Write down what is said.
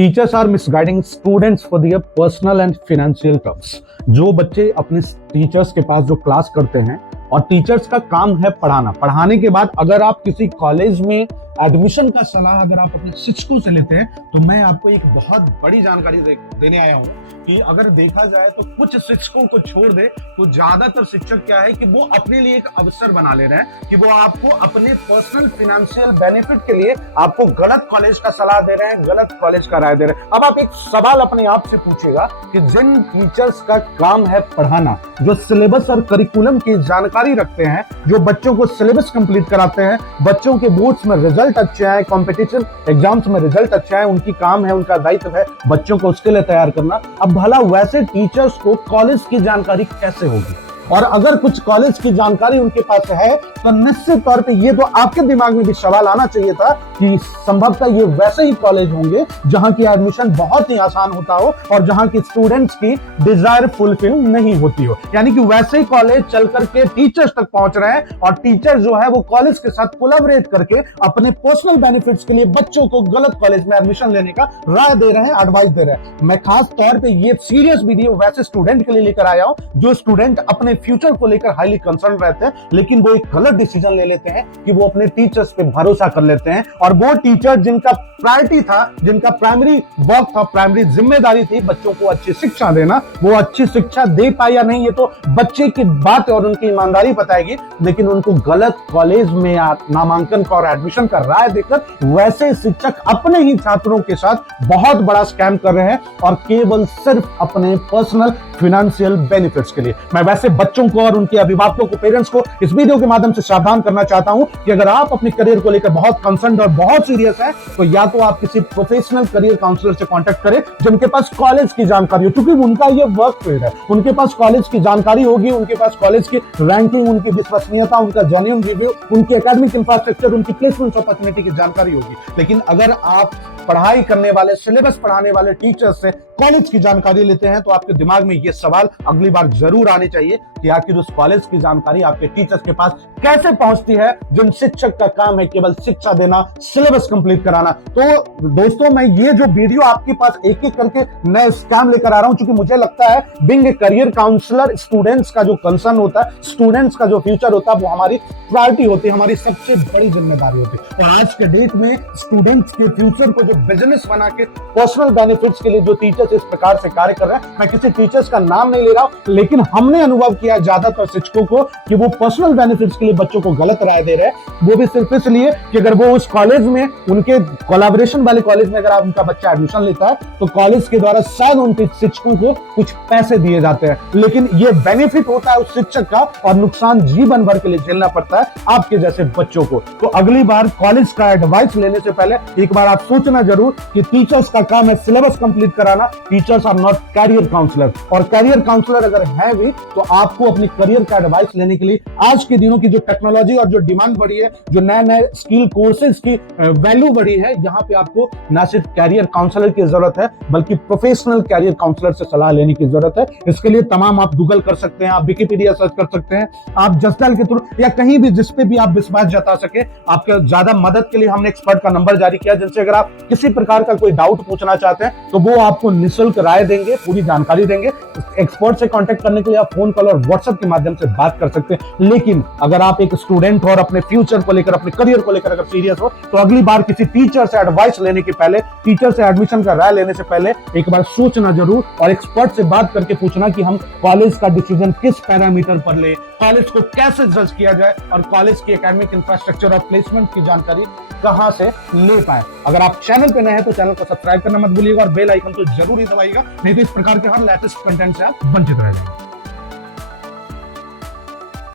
Teachers are misguiding students for their personal and financial terms. जो बच्चे अपने teachers के पास जो क्लास करते हैं और टीचर्स का काम है पढ़ाना, पढ़ाने के बाद अगर आप किसी कॉलेज में एडमिशन का सलाह अगर आप अपने शिक्षकों से लेते हैं तो मैं आपको एक बहुत बड़ी जानकारी देने आया हूं कि अगर देखा जाए तो कुछ शिक्षकों को छोड़ दे तो ज्यादातर शिक्षक क्या है कि वो अपने लिए एक अवसर बना ले रहे हैं कि वो आपको अपने पर्सनल फाइनेंशियल बेनिफिट के लिए आपको गलत कॉलेज का सलाह दे रहे हैं, गलत कॉलेज का राय दे रहे हैं। अब आप एक सवाल अपने आप से पूछेगा कि जिन टीचर्स का काम है पढ़ाना, जो सिलेबस और करिकुलम की जानकारी रखते हैं, जो बच्चों को सिलेबस कंप्लीट कराते हैं, बच्चों के बोर्ड्स में रिजल्ट अच्छे आए, कॉम्पिटिशन एग्जाम्स में रिजल्ट अच्छे आए, उनकी काम है, उनका दायित्व है बच्चों को उसके लिए तैयार करना। अब भला वैसे टीचर्स को कॉलेज की जानकारी कैसे होगी? और अगर कुछ कॉलेज की जानकारी उनके पास है तो निश्चित तौर पे ये तो आपके दिमाग में भी सवाल आना चाहिए था कि संभवतः ये वैसे ही कॉलेज होंगे जहां की एडमिशन बहुत ही आसान होता हो और जहां की स्टूडेंट्स की डिजायर फुलफिल नहीं होती हो। यानी कि वैसे ही कॉलेज चल करके टीचर्स तक पहुंच रहे हैं और टीचर जो है वो कॉलेज के साथ कोलैबोरेट करके अपने पर्सनल बेनिफिट्स के लिए बच्चों को गलत कॉलेज में एडमिशन लेने का राय दे रहे हैं, एडवाइस दे रहे हैं। मैं खास तौर पर ये सीरियस वीडियो वैसे स्टूडेंट के लिए लेकर आया हूं जो स्टूडेंट अपने फ्यूचर को लेकर हाईली कंसर्न रहते हैं, लेकिन वो एक गलत डिसीजन ले लेते हैं कि वो अपने टीचर्स पे भरोसा कर लेते हैं और वो टीचर जिनका प्रायोरिटी था, जिनका प्राइमरी वर्क था, प्राइमरी जिम्मेदारी थी बच्चों को अच्छी शिक्षा देना, वो अच्छी शिक्षा दे पाए या नहीं ये तो बच्चे की बात और उनकी ईमानदारी बताएगी, लेकिन उनको गलत कॉलेज में नामांकन का और एडमिशन का राय देकर वैसे शिक्षक अपने ही छात्रों के साथ बहुत बड़ा स्कैम कर रहे हैं और केवल सिर्फ अपने पर्सनल फाइनेंशियल बेनिफिट्स के लिए। मैं वैसे बच्चों को और उनके अभिभावकों को, पेरेंट्स को इस वीडियो के माध्यम से सावधान करना चाहता हूं कि अगर आप अपने करियर को लेकर बहुत कंसर्न और बहुत सीरियस हैं तो या तो आप किसी प्रोफेशनल करियर काउंसलर से कांटेक्ट करें जिनके पास कॉलेज की जानकारी हो, क्योंकि उनका ये वर्क फील्ड है, उनके पास कॉलेज की जानकारी होगी, उनके पास कॉलेज की रैंकिंग, उनकी विश्वसनीयता, उनका जेन्युइन रिव्यू, उनकी एकेडमिक इंफ्रास्ट्रक्चर, उनकी प्लेसमेंट अपॉर्चुनिटी की जानकारी होगी। लेकिन अगर आप पढ़ाई करने वाले, सिलेबस पढ़ाने वाले टीचर्स से कॉलेज की जानकारी लेते हैं तो आपके दिमाग में यह सवाल अगली बार जरूर आने चाहिए कि आखिर उस कॉलेज की जानकारी आपके टीचर्स के पास कैसे पहुंचती है जिन शिक्षक का काम है केवल शिक्षा देना, सिलेबस कंप्लीट कराना। तो दोस्तों, मैं ये जो वीडियो आपके पास एक एक करके नए स्कैम लेकर आ रहा हूं, क्योंकि मुझे लगता है being a career counsellor, students का जो कंसर्न होता है, स्टूडेंट्स का जो फ्यूचर होता है, वो हमारी प्रायोरिटी होती है, हमारी सबसे बड़ी जिम्मेदारी होती है। तो आज के डेट में स्टूडेंट्स के फ्यूचर को जो बिजनेस बना के पर्सनल बेनिफिट्स के लिए जो टीचर्स इस प्रकार से कार्य कर रहे हैं, मैं किसी टीचर्स का नाम नहीं ले रहा हूं, लेकिन हमने अनुभव किया ज्यादातर शिक्षकों को कि वो पर्सनल बेनिफिट्स के लिए बच्चों को गलत राय दे रहे हैं, वो भी सिर्फ इसलिए कि अगर वो उस कॉलेज में, उनके कोलैबोरेशन वाले कॉलेज में अगर आप उनका बच्चा एडमिशन लेता है तो कॉलेज के द्वारा शायद उनके शिक्षकों को कुछ पैसे दिए जाते हैं, लेकिन ये बेनिफिट होता है उस शिक्षक का और नुकसान जीवन भर के लिए झेलना पड़ता है आपके जैसे बच्चों को। तो अगली बार कॉलेज का एडवाइस लेने से पहले एक बार आप सोचना जरूर कि टीचर्स का काम है सिलेबस कंप्लीट कराना, teachers are not career counsellor. और कैरियर काउंसलर अगर है भी तो आपको अपनी करियर का एडवाइस लेने के लिए आज के दिनों की जो टेक्नोलॉजी और जो डिमांड बढ़ी है, जो नए नए स्किल कोर्सेज की वैल्यू बढ़ी है, यहाँ पे आपको ना सिर्फ कैरियर काउंसलर की जरूरत है बल्कि प्रोफेशनल कैरियर काउंसलर से सलाह लेने की जरूरत है। इसके लिए तमाम आप गूगल कर सकते हैं, आप विकिपीडिया सर्च कर सकते हैं, आप जस्टल के थ्रू या कहीं भी जिस पे भी आप विश्वास जता सके। आपके ज्यादा मदद के लिए हमने एक्सपर्ट का नंबर जारी किया, जिनसे अगर आप किसी प्रकार का कोई डाउट पूछना चाहते हैं तो वो आपको निःशुल्क राय देंगे, पूरी जानकारी देंगे। एक्सपर्ट से कांटेक्ट करने के लिए आप फोन कॉल और व्हाट्सएप के माध्यम से बात कर सकते हैं। लेकिन अगर आप एक स्टूडेंट और अपने फ्यूचर को लेकर, अपने करियर को लेकर अगर सीरियस हो तो अगली बार किसी टीचर से एडवाइस लेने के पहले, टीचर से एडमिशन का राय लेने से पहले एक बार सोचना जरूर और एक्सपर्ट से बात करके पूछना कि हम कॉलेज का डिसीजन किस पैरामीटर पर ले, कॉलेज को कैसे जज किया जाए और कॉलेज की एकेडमिक इंफ्रास्ट्रक्चर और प्लेसमेंट की जानकारी कहां से ले पाए। अगर आप चैनल पे नए हैं तो चैनल को सब्सक्राइब करना मत भूलिएगा और बेल आइकन तो जरूर ही दबाइएगा, नहीं तो इस प्रकार के हर लेटेस्ट कंटेंट से आप वंचित रह जाएंगे।